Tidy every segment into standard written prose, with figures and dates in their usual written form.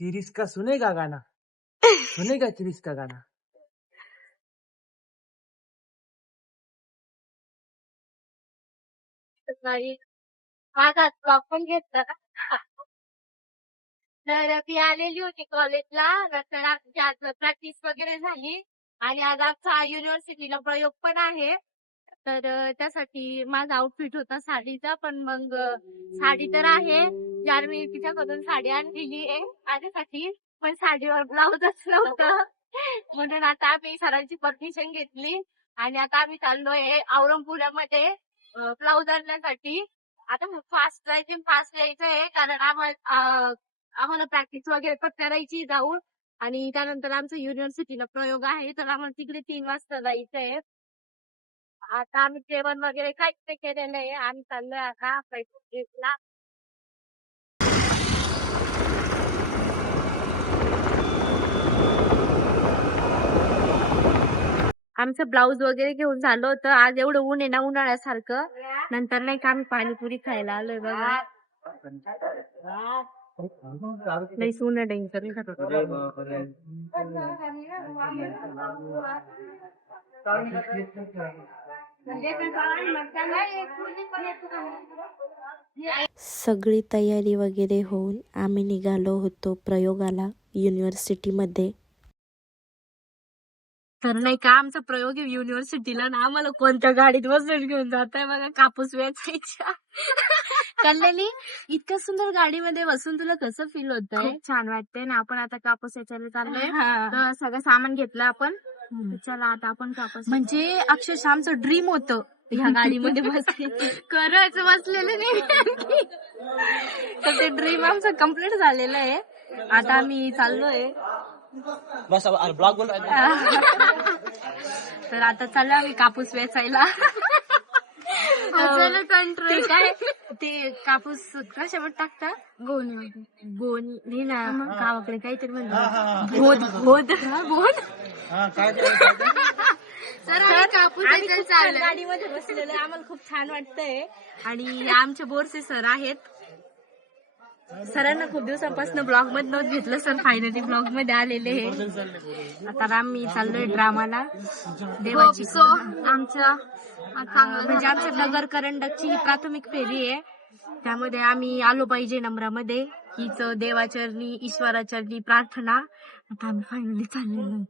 किरीस का सुनेगा गाना, सुनेगा किरीस का गाना. सकाळी माझा ब्लॉग पण घेतला ना. तर मी आलेली होती कॉलेजला. नंतर आमची आज प्रॅक्टिस वगैरे झाली आणि आज आमचा युनिव्हर्सिटीला प्रयोग पण आहे. तर त्यासाठी माझा आउटफिट होता साडीचा. पण मग साडी तर आहे, यार मी तिच्याकडून साडी आणलेली आहे माझ्यासाठी, पण साडीवर ब्लाऊजच नव्हतं. म्हणून आता आम्ही सरांची परमिशन घेतली आणि आता आम्ही चाललोय औरंगपुरामध्ये ब्लाऊज आणण्यासाठी. आता फास्ट जायचे, फास्ट यायचंय, कारण आम्हाला प्रॅक्टिस वगैरे पण करायची जाऊन. आणि त्यानंतर आमचा युनिव्हर्सिटीला प्रयोग आहे, तर आम्हाला तिकडे 3 वाजता जायचंय. आता आम्ही जेवण वगैरे काहीच नाही केलेलं आहे. आम्ही चाललोय आता ट्रिपला. आमचं ब्लाऊज वगैरे घेऊन झालं होतं. आज एवढं ऊन आहे ना उन्हाळ्यासारखं. नंतर नाही का आम्ही पाणीपुरी खायला आलोय बघा. नाही ऊन डेंजर. सगळी तयारी वगैरे होऊन आम्ही निघालो होतो प्रयोगाला युनिव्हर्सिटीमध्ये. तर नाही का आमचा प्रयोग आहे युनिव्हर्सिटीला ना. आम्हाला कोणत्या गाडीत बसून घेऊन जाताय बघा, कापूस वेचायच्या. कल्याणी, इतक्या सुंदर गाडीमध्ये बसून तुला कसं फील होतंय? खूप छान वाटतंय ना. आपण आता कापूस याच्याला चाललोय, तर सगळं सामान घेतलं आपण. चला आता आपण कापूस. म्हणजे अक्षरशः आमचं ड्रीम होतं ह्या गाडीमध्ये बसायचं. खरंच बसलेलं नाही. तर ते ड्रीम आमचं कम्प्लीट झालेलं आहे. आता आम्ही चाललोय. बस अब ब्लॉग बोल तर आता चाललोय आम्ही कापूस वेचायला. कंट्रोल. ते काय, ते कापूस कशावर टाकता? गोणीमध्ये. गोणी नाही ना, गावाकडे काहीतरी म्हणतात भोद. भोद भोद. तर आम्ही कापूस आम्ही याच्याला खूप छान चाललोय. गाडीमध्ये बसलेलो आहे. आम्हाला खूप छान वाटतंय. आणि आमचे बोरसे सर आहेत. सरांना खूप दिवसांपासून ब्लॉग मध्ये नव्हतं घेतलं. सर फायनली ब्लॉग मध्ये आलेले आहे. आता आम्ही चाललोय ड्रामाला. देवाची सो आमच्या म्हणजे आमच्या नगर करंडकची ही प्राथमिक फेरी आहे. त्यामध्ये आम्ही आलो पाहिजे नम्रामध्ये. हीच देवाचरणी ईश्वराचरणी प्रार्थना. आता आम्ही फायनली चाललेलो.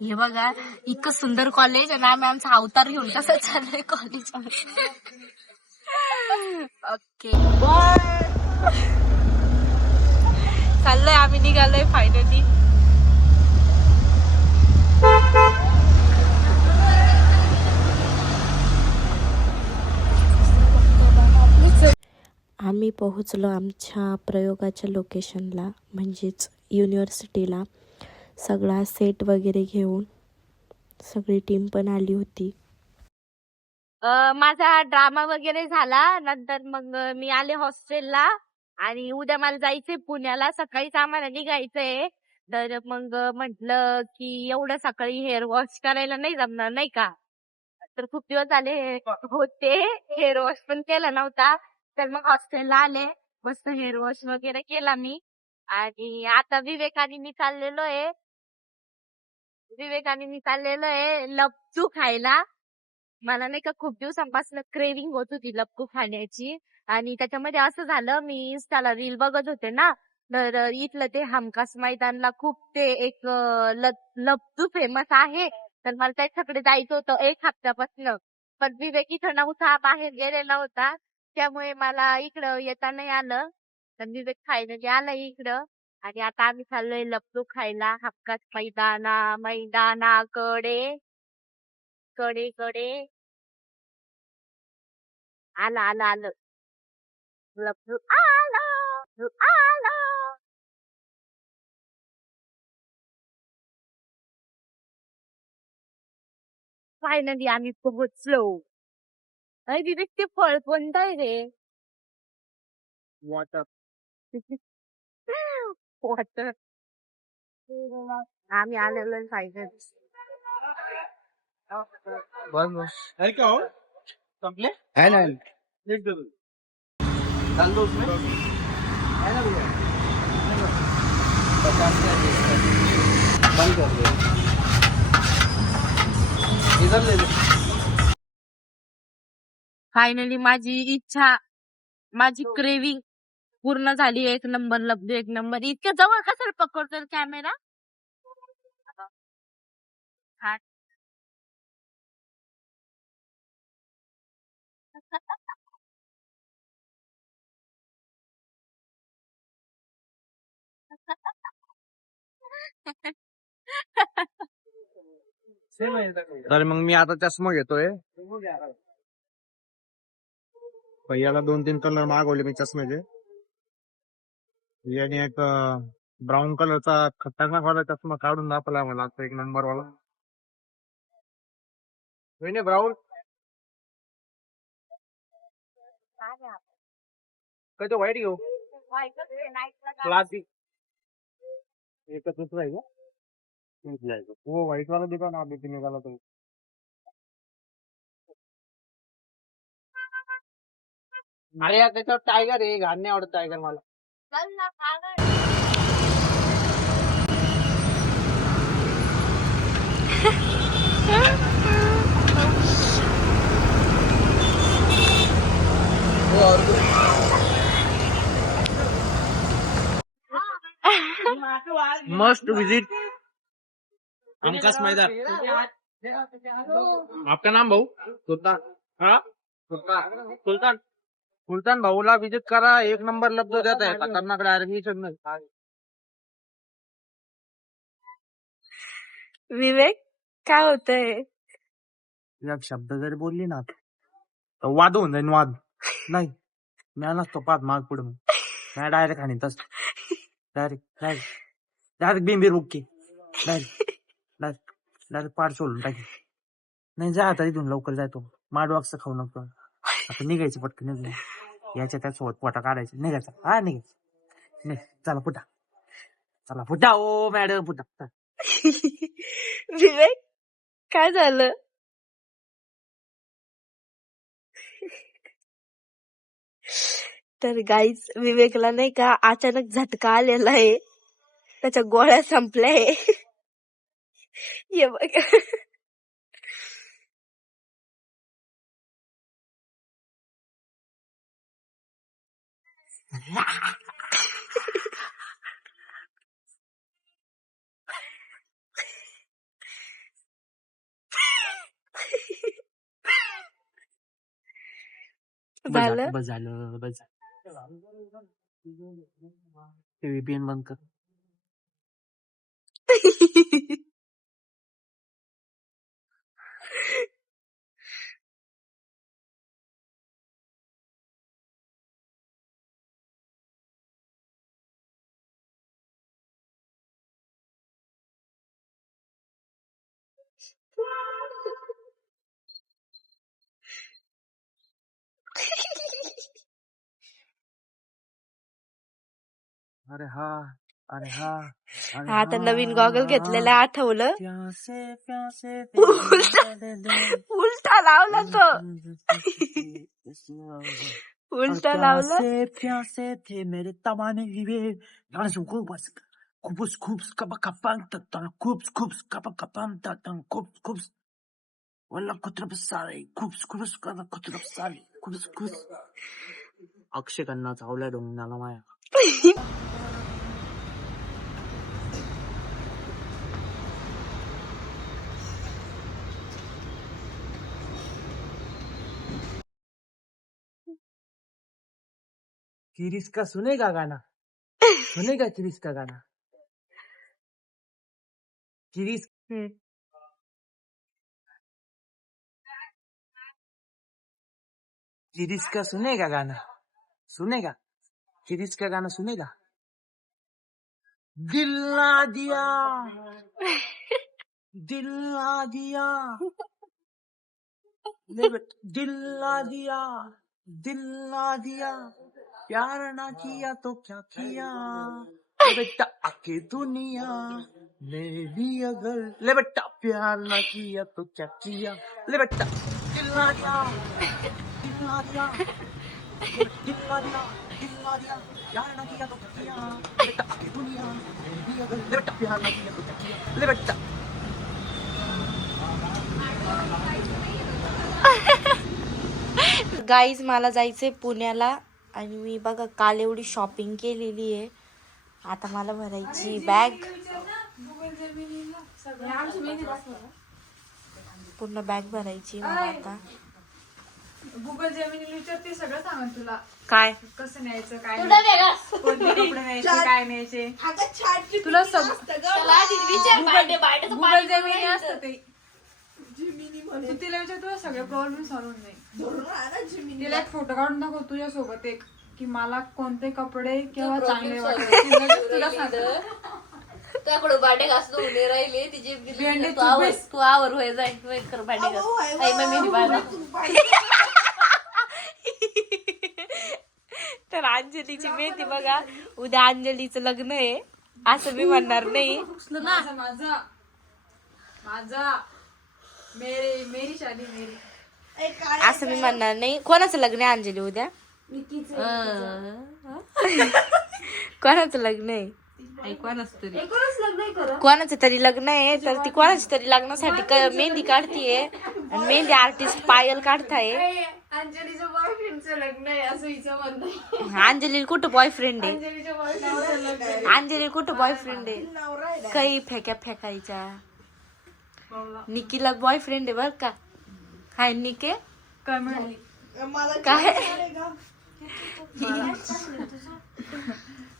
हे बघा, इतकं सुंदर कॉलेज आणि आम्ही आमचा अवतार घेऊन कसं चाललोय कॉलेजमध्ये. ओके चाललोय आम्ही, निघालोय फायनली. आम्ही पोहोचलो आमच्या प्रयोगाच्या लोकेशनला, म्हणजेच युनिव्हर्सिटीला. सगळा सेट वगैरे घेऊन सगळी टीम पण आली होती. माझा ड्रामा वगैरे झाला. नंतर मग मी आले हॉस्टेलला आणि उद्या मला जायचंय पुण्याला. सकाळीच आम्हाला निघायचंय. तर मग म्हटलं की एवढं सकाळी हेअर वॉश करायला नाही जमणार नाही का. तर खूप दिवस झाले होते, हेअर वॉश पण केला नव्हता. तर मग हॉस्टेलला आले, मस्त हेअर वॉश वगैरे केला मी. आणि आता विवेकाने चाललेलो आहे लपचू खायला. मला नाही का खूप दिवसांपासून क्रेविंग होत होती लपकू खाण्याची. आणि त्याच्यामध्ये असं झालं, मी इंस्टाला रील बघत होते ना, तर इथलं ते हमखास मैदानला खूप ते एक लपचू फेमस आहे. तर मला त्याच्याकडे जायचं होतं 1 हफ्त्यापासून. पण विवेक इथं नव्हता, बाहेर गेलेला होता. त्यामुळे मला इकडं येता नाही आलं. तर विवेक फायनली आला इकडं. आणि आता आम्ही चाललोय लपचू खायला हमखास मैदानाकडे. कडे कडे आलं लपचू आलं. फायनली आम्ही पोहोचलो. अरे विवेक, ते फळ कोणतं आहे रे? वॉटर. वॉटर. आम्ही आलेलो आहे फायनल. अरे क्या हो कंप्लेन है ना, देख दो डाल दो उसमें, है ना भैया. 50 का 20 का बंद कर दे इधर ले ले फायनली माझी इच्छा, माझी क्रेविंग पूर्ण झाली. एक नंबर लब्धू, एक नंबर. इतक्या जवळ कशाला पकडतो कॅमेरा? तर मग मी आता चष्मा घेतोय. भैयाला 2-3 कलर मागवले मी चष्म्याचे. याने एक ब्राऊन कलरचा खतरनाक वाला चष्मा काढून दाखवला मला आता, एक नंबर वाला. ब्राऊन काय तो व्हाईट घेऊ क्लासिक एकच दुसरा आहे का वो व्हाईट वाला दिखा ना अभी निकाला तो. अरे यार त्याच्यावर टायगर आहे, घाण नाही आवडत टायगर मला. चल ना पागल. मस्ट विजिट हमकास मैदान. आपका नाम भाऊ? सुल्तान. हाँ सुल्तान. सुल्तान भाऊला विजिट करा, एक नंबर लब्ध देत आहे. खतरनाक डायरेक्शन. विवेक काय होतंय? एक शब्द जरी बोलली ना तर वाद होऊन जाईन. वाद नाही मी नसतो पाच माग पुढे नाही डायरेक्ट आणि तस डायरेक्ट डायरेक्ट डायरेक्ट बिंबीर बुक्की डायरेक्ट डायरेक्ट डायरेक्ट पाठ सोडून टाकी. नाही जा आता इथून लवकर जायतो. माडवाक्स खाऊ नको आता, निघायचं पटकन निघून. याच्या त्यासोबत पोटा काढायचं, निघायचं. हा निघायचं नाही. चला फुटा, चला फुटा. ओ मॅडम फुटा. विवेक काय झालं? तर गाईज विवेकला नाही का अचानक झटका आलेला आहे, त्याच्या गोळ्या संपल्याय. ये बघ. झालं बस झालं बस. VPN बंद कर. अरे हा अरे हा अरे आता नवीन गॉगल घेतलेला आठवलं. प्यासे प्यासे उलटा लावला तो. उलटा लावला. प्यासे थे मेरे तमाने विवेक. खूपच खूपच खूप कपा कपान तत्ता खूप खूप कपा कपान तत्ता खूप खूप वल्ला कुत्रप सारे खूप खूप कुत्रप सारे खूप खूप. अक्षय खन्ना चावल्या डोंगराला माया. किरीस का सुनेगा गाना, सुनेगा किरीस का गाना. किरीस किरीस का सुनेगा गाना, सुनेगा किरीस का गाना सुनेगा. दिल ना दिया, दिल ना दिया, दिल ना दिया, दिल ना दिया, प्यार ना किया तो क्या किया. ले बेटा आके दुनिया में भी अगर, ले बेटा प्यार ना किया तो क्या किया. ले बेटा दिल ना दिया, दिल ना दिया, दिल ना दिया. कितना दिया यार ना किया तो किया बेटा की दुनिया दिया ले बेटा प्यार ना किया तो किया ले बेटा गाईज मला जायचंय पुण्याला आणि मी बघा काल एवढी शॉपिंग केलेली आहे. आता मला भरायची बॅग, पूर्ण बॅग भरायची मला आता. गुगल जेमिनी विचारते सगळं सांगा तुला काय कसं न्यायचं काय तुला वेगळा कोणते कपडे न्यायचे काय न्यायचे तुला सगळं गुगल जेमिनी असतं ते तू तिला विचार तुला सगळे प्रॉब्लेम सॉल्व्ह नाही. तिला एक फोटो काढून दाखव तुझ्या सोबत एक की मला कोणते कपडे केव्हा चांगले वाटतात तुला सांगतो. त्याकडे भांडे घासतो उडे राहिले तिचे भेंडी तू आवर होय जाय होय कर भांडे घास आई मम्मी तर अंजलीची मेहंदी बघा, उद्या अंजलीचं लग्न आहे असं मी म्हणणार नाही. माझा माझा माझा मेरी शादी मेरी असं मी म्हणणार नाही. कोणाचं लग्न आहे अंजली उद्या? कोणाचं लग्न आहे? कोणाचं तरी लग्न आहे, तर ती कोणाच्या तरी लग्नासाठी मेहंदी काढतीये आणि मेहंदी आर्टिस्ट पायल काढताय. अंजलीच्या बॉयफ्रेंडचं लग्न आहे असं हिचं म्हणणं आहे. अंजली कुठं बॉयफ्रेंड आहे? अंजलीच्या बॉयफ्रेंडचं लग्न आहे. अंजली कुठं बॉयफ्रेंड आहे? काही फेक्या फेकायच्या. निकीला बॉयफ्रेंड आहे बर का. हाय निके काय म्हणाली काय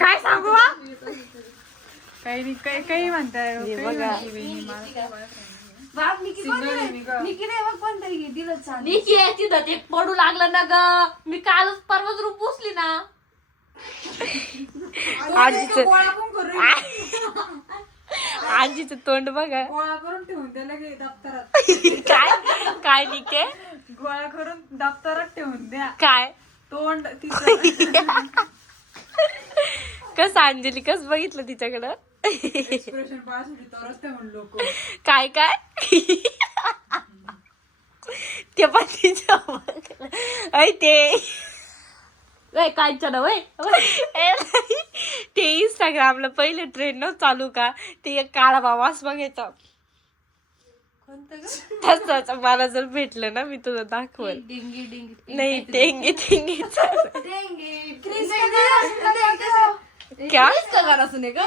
काय सांगू हा? काही नाही काही काही म्हणताय हे काही बघा. म्हणते बहिणी, मला काय boyfriend नाही. Single आहे मी गं. निकी आहे तिथं ते पडू लागलं ना ग. मी कालच परवाच रूप पुसली ना. आजीचं गोळा पण करून आजीचं तोंड बघा. गोळा करून ठेवून द्या लगे दप्तरात काय काय निके गोळा करून दप्तरात ठेवून द्या काय तोंड तिचं कस अंजली कस बघितलं तिच्याकडं? एक्सप्रेशन पास होती तरच ते म्हणून लोक काय काय ते पण तिचं ऐ ते कायच्या ना वय ते इंस्टाग्रामला पहिले ट्रेंड न चालू का ते एक काळा बाबास बघायचा तसंच मला जर भेटलं ना मी तुला दाखवल. नाही टेंगे टेंगे क्या का गाणं सुने ग.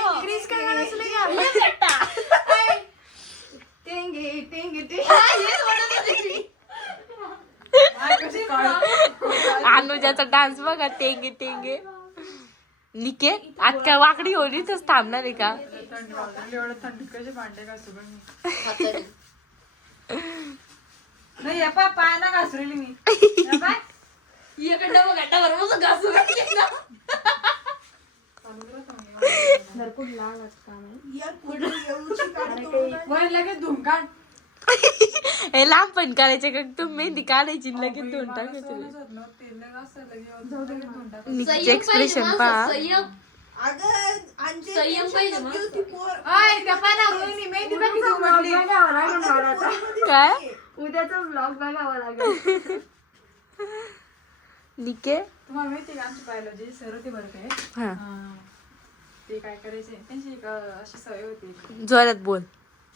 अनुजाचा डान्स बघा टेंगे टेंगे. निके आज काय वाकडी होली तर थांबणार आहे का? थंडी वाजली एवढं थंडीत कसे भांडे घासू गं मी नाही या पाय ना घासरेली मी इकडं बघ घाटावर मस्त घासू घातली ना. वर लगेच धुमकाट हे लांब पण करायचे का तू मेहंदी काढायची लगेच धुवून टाकायची. निकीचे एक्सप्रेशन पहा. संयम पाहिजे मग. काय उद्याचा ब्लॉग बघावा लागेल. निके तुम्हाला माहिती का आमची बायोलॉजी सर होते बरं काय हा ते काय करायचे त्यांची एक अशी सवय होती जोरात बोल.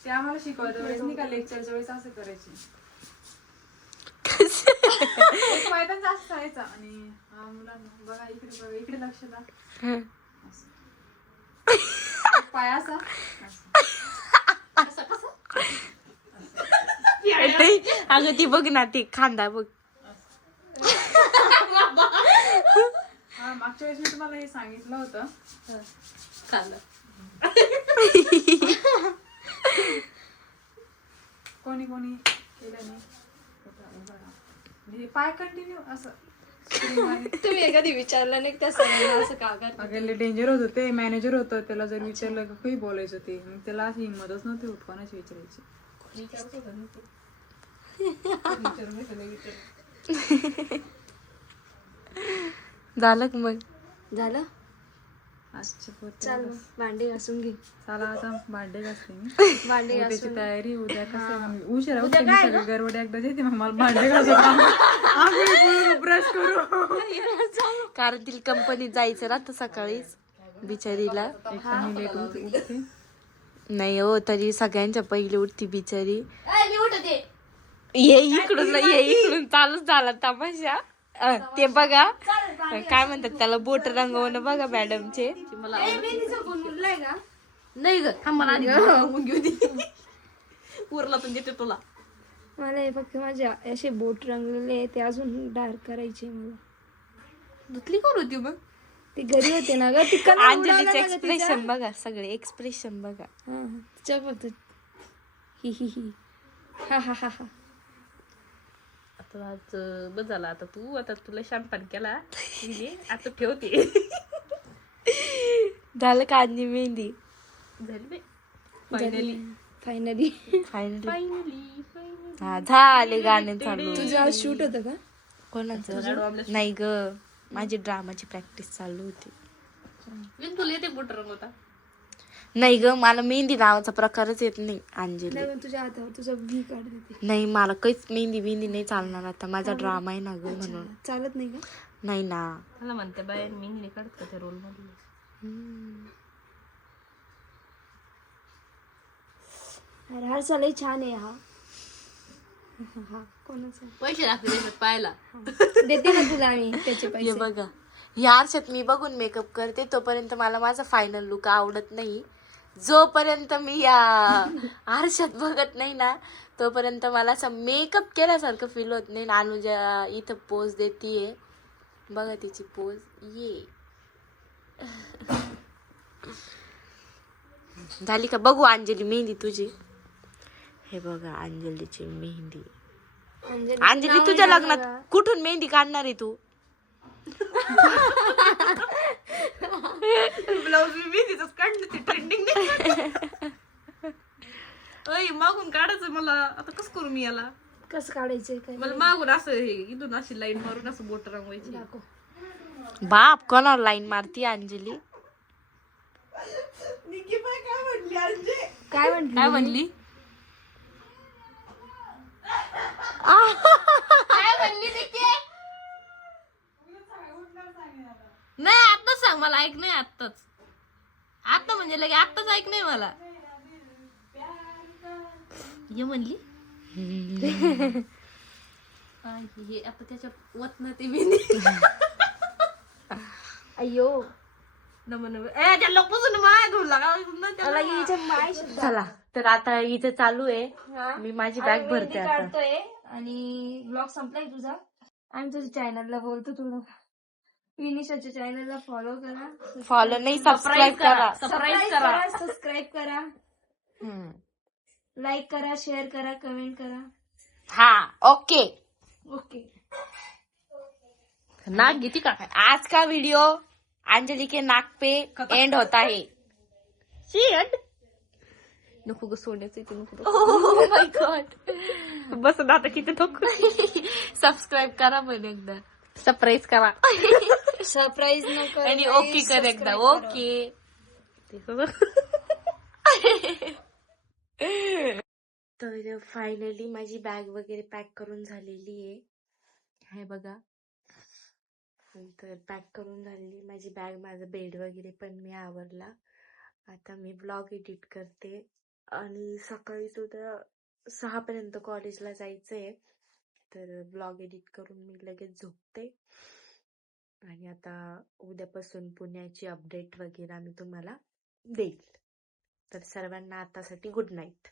ते आम्हाला शिकवता वेळेस नाही का लेक्चरच्या वेळेस असं करायचे एक मैदान असं जायचा आणि मुलांना बघा इकडे लक्ष द्या पाय असा अगं ती बघ ना ती खांदा बघ. मागच्या वेळेस मी तुम्हाला हे सांगितलं होतं कोणी कोणी केलं नाही पाय कंटिन्यू असं तुम्ही एखादी विचारलं नाही त्या सरांना असं का करता. अगं डेंजर होतं ते मॅनेजर होतं त्याला जर विचारलं का काही बोलायचं ते मग त्याला अशी हिंमतच नव्हती होत कोणाची विचारायची. झालं का मग? झालं आजचे पोते चल बस. भांडी घासून घे. चला आता भांडे घासते मी. भांडी उद्याची घासून तयारी उद्या कसं मग उशिरा उद्या उठते मी काय सगळे गरवडे एकदा येते मग मला भांडे घासू आंघोळी करू ब्रश करू. कारण तिला कंपनीत जायचं ना तर सकाळीच बिचारीला. एक तर मी लेट उठते. नाही हो, तरी सगळ्यांच्या पहिले उठती बिचारी. मी उठते. ये इकडून चालूच झाला तमाशा. ते बघा काय म्हणतात त्याला, बोट रंगवणं बघा मॅडमचे. उरलाय का? नाही ग, मला आधी रंगवून घेऊ दे. उरलातून देते तुला. मला हे फक्त माझे असे बोट रंगलेले आहे, ते अजून डार्क करायचे मला. धुतली कोण होती मग? ते घरी होते ना ग, ती अंजलीचे एक्सप्रेशन बघा, सगळे एक्सप्रेशन बघा. तिच्या फक्त ही ही ही हा हा हा हा. आता आज बस झाला. आता तुला शानपान केला आता ठेवते. झालं का अंजी मेहंदी? झाली फायनली फायनली. फायनली हा झाले गाणे चालू. तुझं आज शूट होतं का? कोणाचं? नाही ग, माझी ड्रामाची प्रॅक्टिस चालू होती. तुला येते बोट रंगवता? नाही ग, मला मेहंदी नावाचा प्रकारच येत नाही अंजली. नाही पण तुझ्या हातावर तुझा व्ही काढ देते. नाही, मला काहीच मेहंदी बिंदी नाही चालणार आता, माझा ड्रामा आहे ना ग म्हणून. चालत नाही का? नाही ना. मला म्हणते बाय मेहंदी काढत का त्या रोल मध्ये. अरे हा चालय छान आहे हा. हा कोणाचा? पैसे लागते त्याच्यात पाहायला. देते ना तुला आम्ही त्याचे हे पैसे. बघा, ह्या आरशात मी बघून मेकअप करते तोपर्यंत मला माझा फायनल लुक आवडत नाही. जोपर्यंत मी या आरशात बघत नाही ना तोपर्यंत मला असं मेकअप केल्यासारखं फील होत नाही. अनुजा इथं पोज देतीये बघा, तिची पोज ये झाली का? बघू अंजली मेहंदी तुझी. हे बघा अंजलीची मेहंदी. अंजली तुझ्या लग्नात कुठून मेहंदी काढणार आहे तू? ब्लाऊज मी तिथंच काढलं, ते ट्रेंडिंग नाही. मागून काढायचं मला आता. कसं करू मी याला? कसं काढायचंय काय? मला मागून असं हे इथून अशी लाईन मारून असं बोट रंगवायची. दाखव. बाप, कोणावर लाईन मारती अंजली? काय म्हटली? काय म्हणली? नाही आत्ताच सांग मला, ऐक नाही आत्ताच. आता म्हणजे लगे आत्ताच ऐक नाही मला. ये म्हणली हे आता त्याच्यात वत ना ते मेहंदी. अय्यो चला तर आता इथे चालू आहे. मी माझी बॅग भरते आता. काढतोय आणि ब्लॉग संपलाय तुझा. आणि तुझ्या चॅनलला बोलतो तुला, विनिशाच्या चॅनलला फॉलो करा. फॉलो नाही, सबस्क्राईब करा. सबस्क्राईब करा, लाईक करा, शेअर करा, कमेंट करा. हा ओके. ओके. नाक घेती का? आज का वीडियो अंजली के नाक पे एंड होता है. नको ग सोन्याचं इथे नको. Oh my God. बस ना आता किती नको. सबस्क्राईब करा म्हणे एकदा. सरप्राईज करा. सरप्राईज नको आणि ओके कर एकदा. ओके. तर फायनली माझी बॅग वगैरे पॅक करून झालेली आहे. हे बघा, तर पॅक करून झालेली माझी बॅग. माझा बेड वगैरे पण मी आवरला. आता मी ब्लॉग एडिट करते आणि सकाळीच उद्या 6 पर्यंत कॉलेजला जायचंय. तर ब्लॉग एडिट करून मी लगेच झोपते. आणि आता उद्यापासून पुण्याची अपडेट वगैरे मी तुम्हाला देईल. तर सर्वांना आतासाठी गुड नाईट.